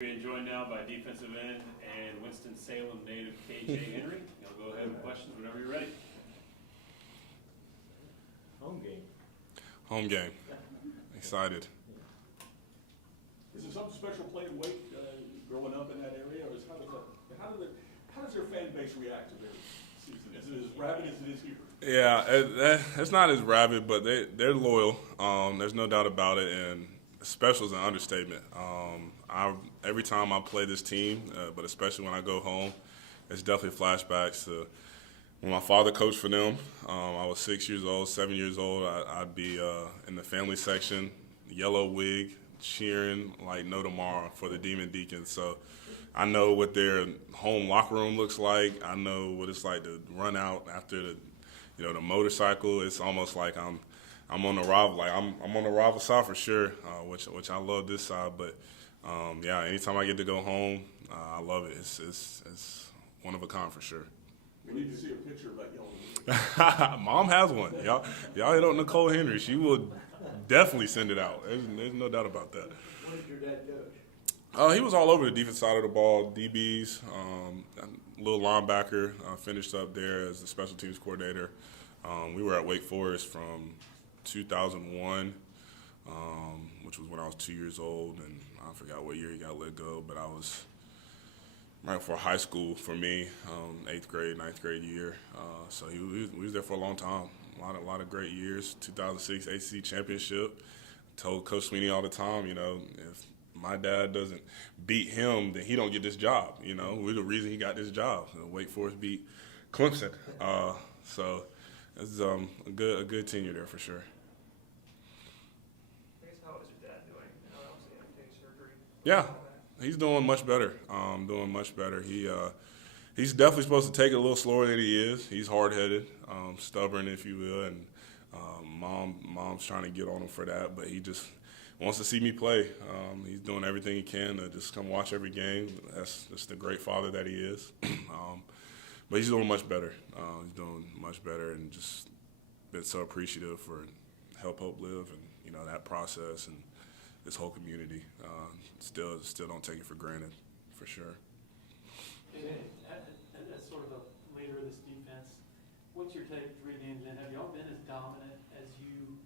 Being joined now by defensive end and Winston-Salem native KJ Henry. You'll go ahead with questions whenever you're ready. Home game. Home game. Excited. Is there something special playing Wake growing up in that area, or how does their fan base react to their season? Is it as rabid as it is here? Yeah, it's not as rabid, but they're loyal. There's no doubt about it, and special is an understatement. Every time I play this team, but especially when I go home, it's definitely flashbacks to when my father coached for them. I was 6 years old, 7 years old. I'd be in the family section, yellow wig, cheering like no tomorrow for the Demon Deacons. So I know what their home locker room looks like. I know what it's like to run out after the motorcycle. It's almost like I'm on the rival, like I'm on the rival side for sure, which I love this side. But yeah, anytime I get to go home, I love it. It's one of a kind for sure. We need to see a picture of that yellow wig. Mom has one. Y'all hit on Nicole Henry. She will definitely send it out. There's no doubt about that. What did your dad coach? He was all over the defense side of the ball, DBs, little linebacker, finished up there as the special teams coordinator. We were at Wake Forest from 2001, which was when I was 2 years old, and I forgot what year he got let go, but I was right before high school for me, 8th grade, 9th grade year. So he was there for a long time, a lot of great years. 2006 ACC championship. Told Coach Sweeney all the time, if my dad doesn't beat him, then he don't get this job. We're the reason he got this job. Wake Forest beat Clemson, so it's a good tenure there for sure. I guess how is your dad doing? Obviously had a case surgery. Yeah, he's doing much better. Doing much better. He's definitely supposed to take it a little slower than he is. He's hard-headed, stubborn, if you will, and mom's trying to get on him for that, but he just wants to see me play. He's doing everything he can to just come watch every game. That's just the great father that he is. But he's doing much better. He's doing much better, and just been so appreciative for Help Hope Live and that process and this whole community. Still don't take it for granted, for sure. As sort of a leader of this defense, what's your take 3 games in? Have y'all been as dominant as you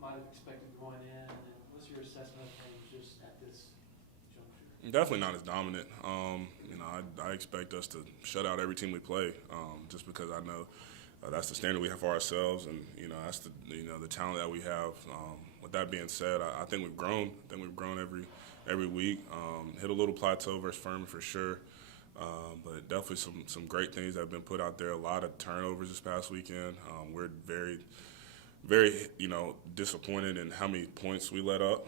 might have expected going in? And what's your assessment of things just at this juncture? Definitely not as dominant. I expect us to shut out every team we play, just because I know that's the standard we have for ourselves, and that's the talent that we have. With that being said, I think we've grown. Every week. Hit a little plateau versus Furman for sure, but definitely some great things that have been put out there. A lot of turnovers this past weekend. We're very, very disappointed in how many points we let up.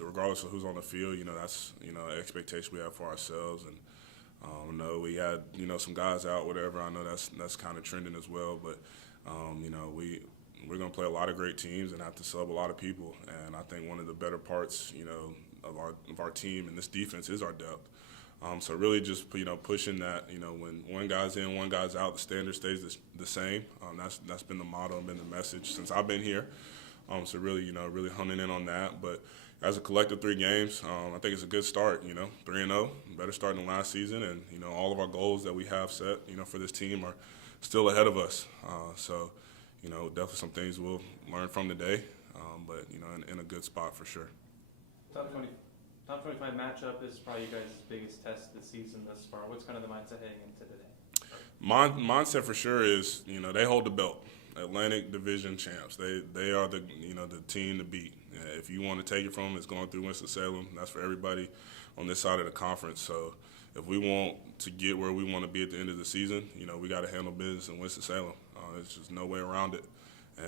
Regardless of who's on the field, that's an expectation we have for ourselves. And I know we had some guys out, whatever. I know that's kind of trending as well, but we're going to play a lot of great teams and have to sub a lot of people. And I think one of the better parts, of our team and this defense is our depth. So really just pushing that. When one guy's in, one guy's out, the standard stays the same. That's been the motto and been the message since I've been here. So really, really honing in on that. But as a collective 3 games, I think it's a good start. 3-0, better start than last season, and all of our goals that we have set, for this team are still ahead of us. So definitely some things we'll learn from today, but in a good spot for sure. Top 25 matchup is probably you guys' biggest test this season thus far. What's kind of the mindset heading into today? Mindset for sure is they hold the belt. Atlantic Division champs. They are the the team to beat. If you want to take it from them, it's going through Winston-Salem. That's for everybody on this side of the conference. So if we want to get where we want to be at the end of the season, we got to handle business in Winston-Salem. There's just no way around it,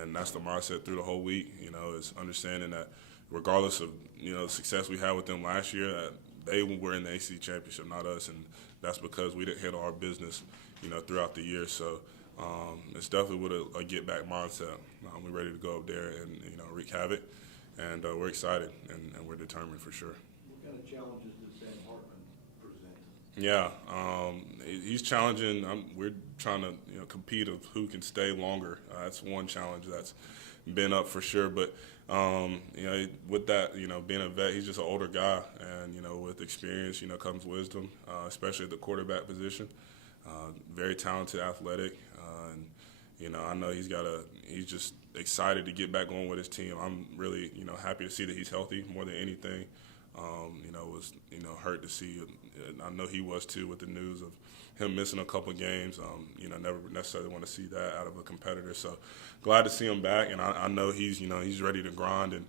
and that's the mindset through the whole week. Is understanding that regardless of the success we had with them last year, they were in the ACC championship, not us, and that's because we didn't handle our business throughout the year. So it's definitely with a get back mindset. We're ready to go up there and wreak havoc, and we're excited and we're determined for sure. What kind of challenges does Sam Hartman present? Yeah, he's challenging. We're trying to compete of who can stay longer. That's one challenge that's been up for sure. But You know, with that, you know, being a vet, he's just an older guy, and you know, with experience, you know, comes wisdom, especially at the quarterback position. Very talented, athletic, and you know, I know he's just excited to get back on with his team. I'm really, you know, happy to see that he's healthy more than anything. You know, was, you know, hurt to see. I know he was too with the news of him missing a couple games. You know, never necessarily want to see that out of a competitor. So glad to see him back, and I know he's, you know, he's ready to grind and,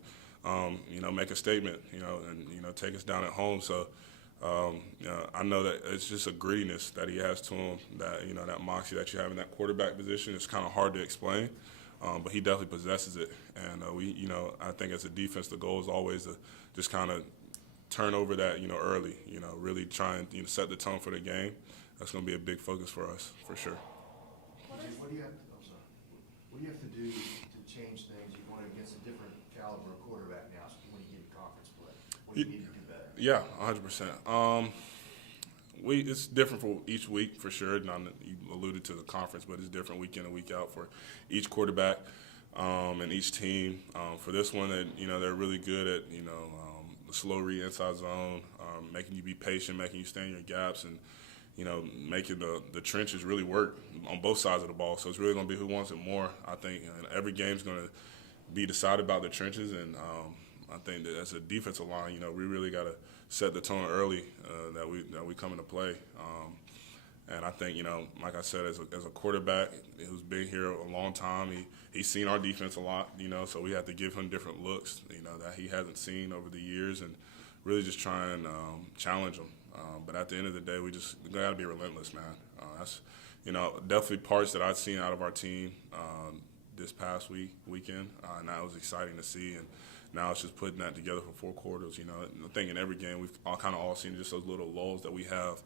you know, make a statement, you know, and, you know, take us down at home. So, you know, I know that it's just a grittiness that he has to him, that, you know, that moxie that you have in that quarterback position. It's kind of hard to explain, but he definitely possesses it. And you know, I think as a defense, the goal is always to just kind of turn over that, you know, early, you know, really try and, you know, set the tone for the game. That's going to be a big focus for us, for sure. What do you have to, I'm sorry, what do you have to do to change things? You're going against a different caliber of quarterback now, so when you get to conference play, what do you need to do better? Yeah, 100%. It's different for each week, for sure. Now, you alluded to the conference, but it's different week in and week out for each quarterback and each team. For this one, that, you know, they're really good at, you know, the slow read inside zone, making you be patient, making you stay in your gaps, and, you know, making the trenches really work on both sides of the ball. So it's really going to be who wants it more. I think every game's going to be decided by the trenches, and I think that as a defensive line, you know, we really got to set the tone early that we come into play. And I think, you know, like I said, as a quarterback who's been here a long time, he's seen our defense a lot, you know, so we have to give him different looks, you know, that he hasn't seen over the years, and really just try and challenge him. But at the end of the day, we got to be relentless, man. That's, you know, definitely parts that I've seen out of our team this past weekend, and that was exciting to see. And now it's just putting that together for 4 quarters. You know, I think in every game we've all seen just those little lulls that we have,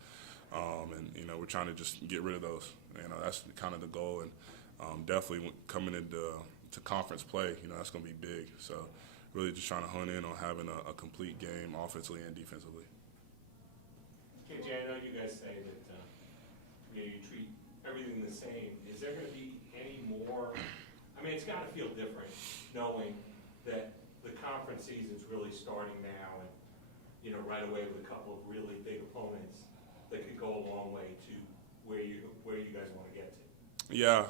and you know, we're trying to just get rid of those. You know, that's kind of the goal. And definitely coming into conference play, you know, that's going to be big. So really just trying to hone in on having a complete game offensively and defensively. KJ, I know you guys say that you know, you treat everything the same. Is there going to be any more? I mean, it's got to feel different knowing that the conference season's really starting now, and you know, right away with a couple of really big opponents that could go a long way to where you guys want to get to. Yeah,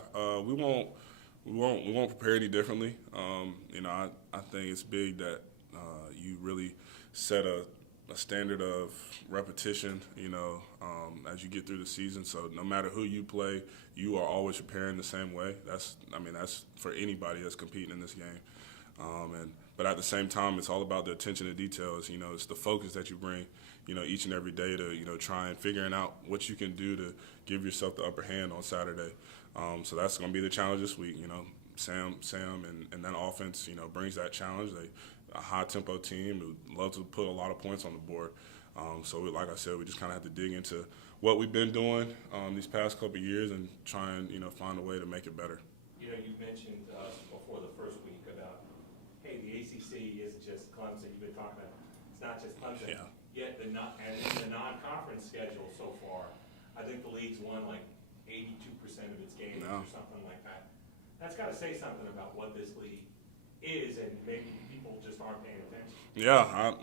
we won't prepare any differently. You know, I think it's big that you really set a standard of repetition, you know, as you get through the season. So no matter who you play, you are always preparing the same way. That's for anybody that's competing in this game. But at the same time, it's all about the attention to details. You know, it's the focus that you bring, you know, each and every day to, you know, try and figuring out what you can do to give yourself the upper hand on Saturday. So that's going to be the challenge this week. You know, Sam and that offense, you know, brings that challenge. A high-tempo team who loves to put a lot of points on the board. So like I said, we just kind of have to dig into what we've been doing these past couple of years and try and, you know, find a way to make it better. You know, you mentioned before the first week about, hey, the ACC isn't just Clemson. You've been talking about it's not just Clemson. Yeah. Yet in the non-conference schedule so far, I think the league's won like 82% of its games or something like that. That's got to say something about what this league is, and maybe people just aren't paying attention. Yeah,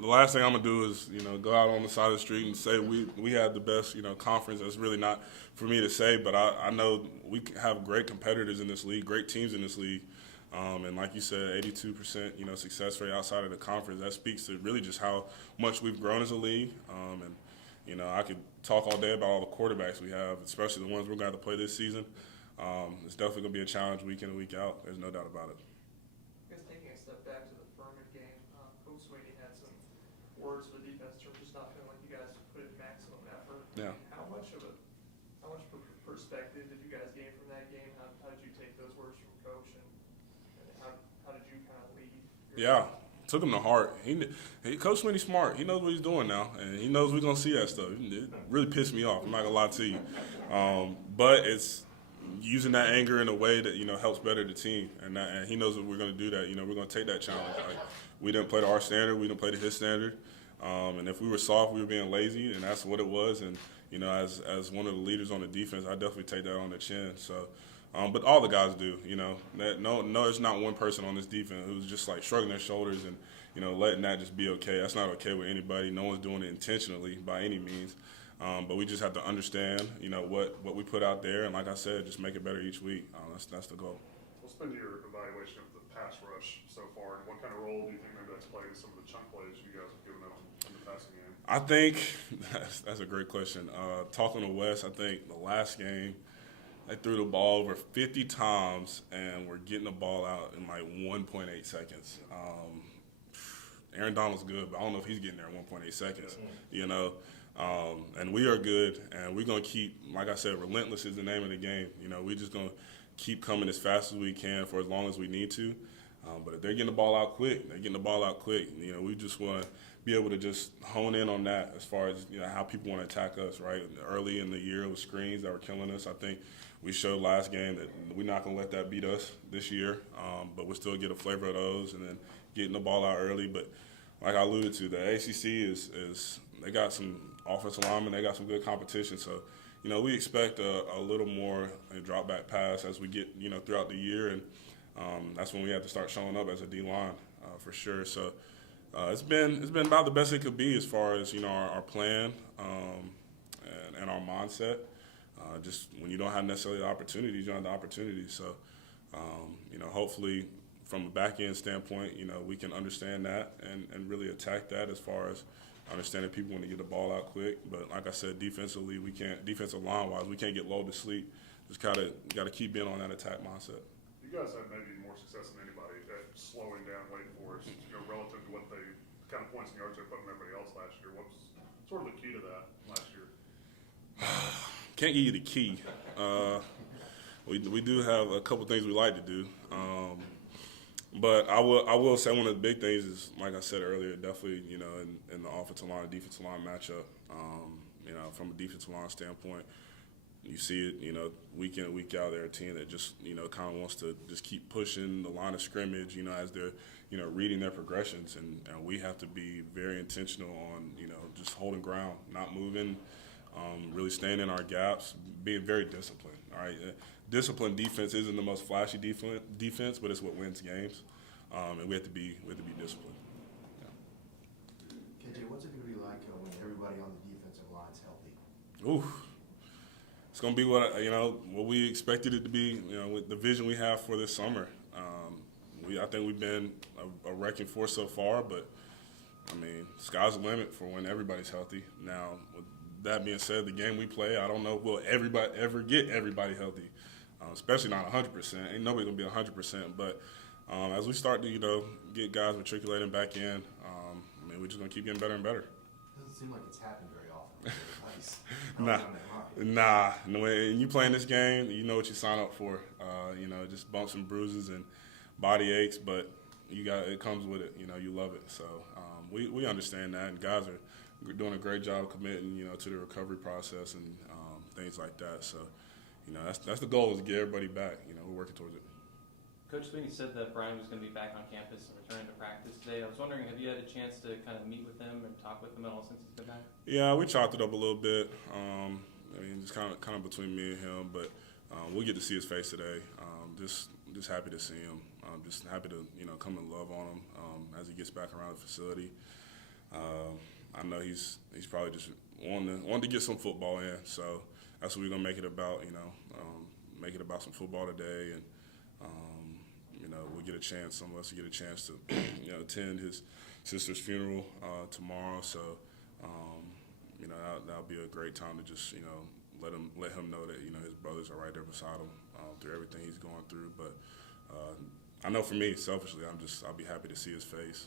the last thing I'm gonna do is, you know, go out on the side of the street and say we have the best, you know, conference. That's really not for me to say, but I know we have great competitors in this league, great teams in this league, and like you said, 82%, you know, success rate outside of the conference. That speaks to really just how much we've grown as a league. And you know, I could talk all day about all the quarterbacks we have, especially the ones we're going to have to play this season. It's definitely going to be a challenge week in and week out. There's no doubt about it. I guess taking a step back to the Furman game, Coach Sweeney had some words for the defense in terms of just not feeling like you guys put in maximum effort. Yeah. How much perspective did you guys gain from that game? How did you take those words from Coach, and how did you kind of lead? Yeah, took him to heart. Coach Sweeney's smart. He knows what he's doing now, and he knows we're going to see that stuff. It really pissed me off. I'm not going to lie to you. But it's using that anger in a way that, you know, helps better the team. And he knows that we're going to do that. You know, we're going to take that challenge. Like, we didn't play to our standard. We didn't play to his standard. And if we were soft, we were being lazy, and that's what it was. And, you know, as one of the leaders on the defense, I definitely take that on the chin. So But all the guys do, you know. No, there's not one person on this defense who's just like shrugging their shoulders and, you know, letting that just be okay. That's not okay with anybody. No one's doing it intentionally by any means. But we just have to understand, you know, what we put out there, and like I said, just make it better each week. That's the goal. What's been your evaluation of the pass rush so far, and what kind of role do you think maybe that's played in some of the chunk plays you guys have given up in the passing game? I think that's a great question. Talking to Wes, I think the last game, they threw the ball over 50 times, and we're getting the ball out in like 1.8 seconds. Aaron Donald's good, but I don't know if he's getting there in 1.8 seconds, you know. And we are good, and we're going to keep, like I said, relentless is the name of the game. You know, we're just going to keep coming as fast as we can for as long as we need to. But if they're getting the ball out quick, You know, we just want to be able to just hone in on that as far as, you know, how people want to attack us, right? Early in the year, it was screens that were killing us. I think we showed last game that we're not going to let that beat us this year, but we'll still get a flavor of those and then getting the ball out early. But like I alluded to, the ACC is they got some offensive linemen, they got some good competition. So, you know, we expect a little more a drop back pass as we get, you know, throughout the year, and that's when we have to start showing up as a D line for sure. So it's been about the best it could be as far as, you know, our plan and our mindset. Just when you don't have necessarily the opportunities, you don't have the opportunities. So, you know, hopefully from a back end standpoint, you know, we can understand that and really attack that as far as understanding people want to get the ball out quick. But like I said, defensively, defensive line wise, we can't get lulled to sleep. Just got to keep being on that attack mindset. You guys had maybe more success than anybody at slowing down Wake Forest, you know, relative to what they kind of points and yards they put on everybody else last year. What was sort of the key to that last year? Can't give you the key. We do have a couple things we like to do. But I will say one of the big things is, like I said earlier, definitely, you know, in the offensive line, defensive line matchup, you know, from a defensive line standpoint, you see it, you know, week in and week out, they're a team that just, you know, kind of wants to just keep pushing the line of scrimmage, you know, as they're, you know, reading their progressions. And we have to be very intentional on, you know, just holding ground, not moving, really staying in our gaps, being very disciplined, all right? Disciplined defense isn't the most flashy defense, but it's what wins games, and we have to be disciplined. KJ, what's it going to be like when everybody on the defensive line's healthy? Ooh, it's going to be what we expected it to be. You know, with the vision we have for this summer. I think we've been a wrecking force so far, but I mean, sky's the limit for when everybody's healthy. Now, with that being said, the game we play, I don't know if we'll ever get everybody healthy. Especially not 100%. Ain't nobody gonna be 100%. But as we start to, you know, get guys matriculating back in, I mean, we're just gonna keep getting better and better. Doesn't seem like it's happened very often. Nah. When you playing this game, you know what you sign up for. You know, just bumps and bruises and body aches, but it comes with it. You know, you love it. So we understand that, and guys are doing a great job committing, you know, to the recovery process and things like that. So. You know, that's the goal, is to get everybody back. You know, we're working towards it. Coach Sweeney said that Brian was going to be back on campus and returning to practice today. I was wondering, have you had a chance to kind of meet with him and talk with him at all since he's been back? Yeah, we chopped it up a little bit. I mean, just kind of between me and him, but we'll get to see his face today. Just happy to see him. Just happy to, you know, come and love on him as he gets back around the facility. I know he's probably just wanting to get some football in, so. That's what we're gonna make it about, you know. Make it about some football today, and you know, we'll get a chance. Some of us will get a chance to, you know, attend his sister's funeral tomorrow. So, you know, that'll be a great time to just, you know, let him know that, you know, his brothers are right there beside him through everything he's going through. But I know for me, selfishly, I'll be happy to see his face.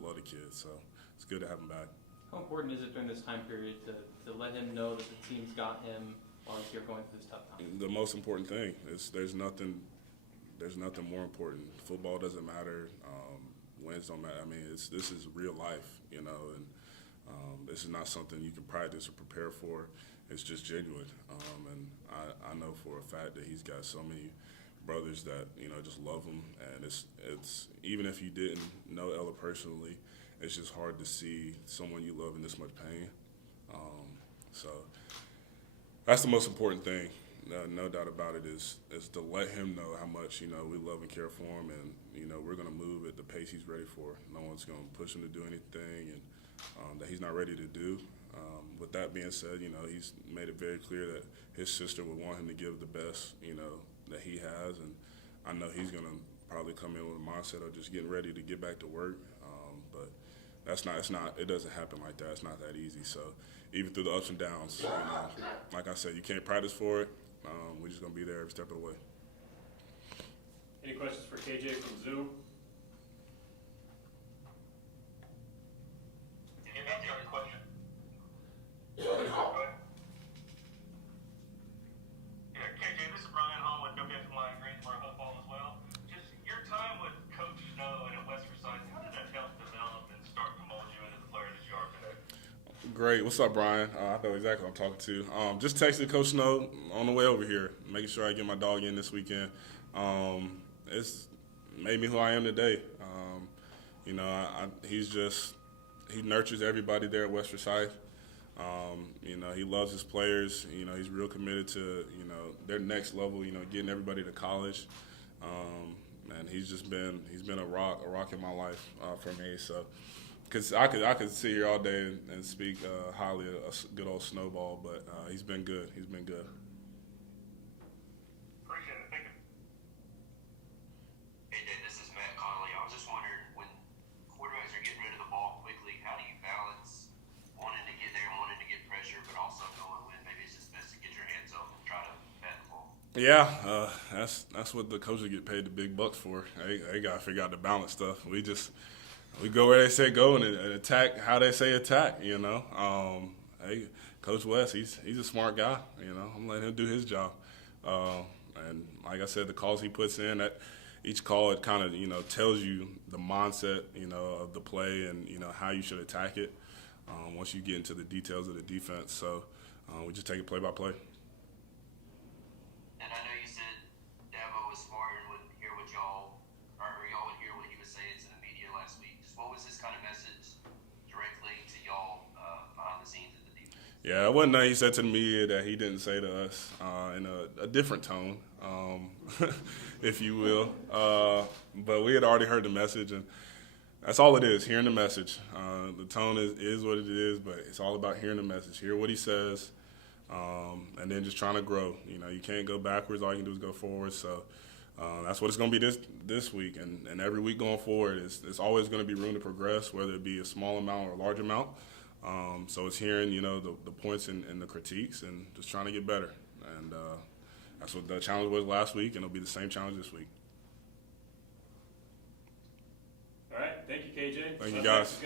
Love the kid, so it's good to have him back. How important is it during this time period to let him know that the team's got him while you're going through this tough time? The most important thing is there's nothing more important. Football doesn't matter. Wins don't matter. I mean, this is real life, you know, and this is not something you can practice or prepare for. It's just genuine, and I know for a fact that he's got so many brothers that, you know, just love him, and it's even if you didn't know Ella personally, it's just hard to see someone you love in this much pain. So that's the most important thing. no doubt about it, is to let him know how much, you know, we love and care for him, and, you know, we're going to move at the pace he's ready for. No one's going to push him to do anything and that he's not ready to do. With that being said, you know, he's made it very clear that his sister would want him to give the best, you know, that he has, and I know he's going to probably come in with a mindset of just getting ready to get back to work. But it doesn't happen like that. It's not that easy. So even through the ups and downs, you know, like I said, you can't practice for it. We're just going to be there every step of the way. Any questions for KJ from Zoom? Did you answer your question? Yeah, KJ, this is Brian Hall with WF Line Greensboro Football as well. Just your time with Coach Snow and at West Forsyth, how did that help develop and start to mold you into the player that you are today? Great. What's up, Brian? I know exactly what I'm talking to. Just texted Coach Snow on the way over here, making sure I get my dog in this weekend. It's made me who I am today. You know, he nurtures everybody there at West Forsyth. You know, he loves his players. You know, he's real committed to, you know, their next level, you know, getting everybody to college. And he's been a rock in my life for me. So, because I could sit here all day and speak highly of a good old Snowball, but he's been good. He's been good. Appreciate it. Thank you. Hey, Dave, this is Matt Connolly. I was just wondering, when quarterbacks are getting rid of the ball quickly, how do you balance wanting to get there and wanting to get pressure, but also knowing when maybe it's just best to get your hands up and try to bat the ball? Yeah, that's what the coaches get paid the big bucks for. They got to figure out the balance stuff. We go where they say go and attack how they say attack, you know. Hey, Coach West, he's a smart guy, you know. I'm letting him do his job. And like I said, the calls he puts in, that each call, it kind of, you know, tells you the mindset, you know, of the play and, you know, how you should attack it once you get into the details of the defense. So we just take it play by play. And I know you said Dabo was smart and would hear what y'all would hear what he was saying to the media last week. Just what was his kind of message directly to y'all behind the scenes of the defense? Yeah, it wasn't nothing he said to the media that he didn't say to us in a different tone, if you will. But we had already heard the message, and that's all it is, hearing the message. The tone is what it is, but it's all about hearing the message. Hear what he says, and then just trying to grow. You know, you can't go backwards. All you can do is go forward. So that's what it's going to be this week, and every week going forward. It's always going to be room to progress, whether it be a small amount or a large amount. So it's hearing, you know, the points and the critiques and just trying to get better. And that's what the challenge was last week, and it'll be the same challenge this week. All right. Thank you, KJ. Thank you, guys.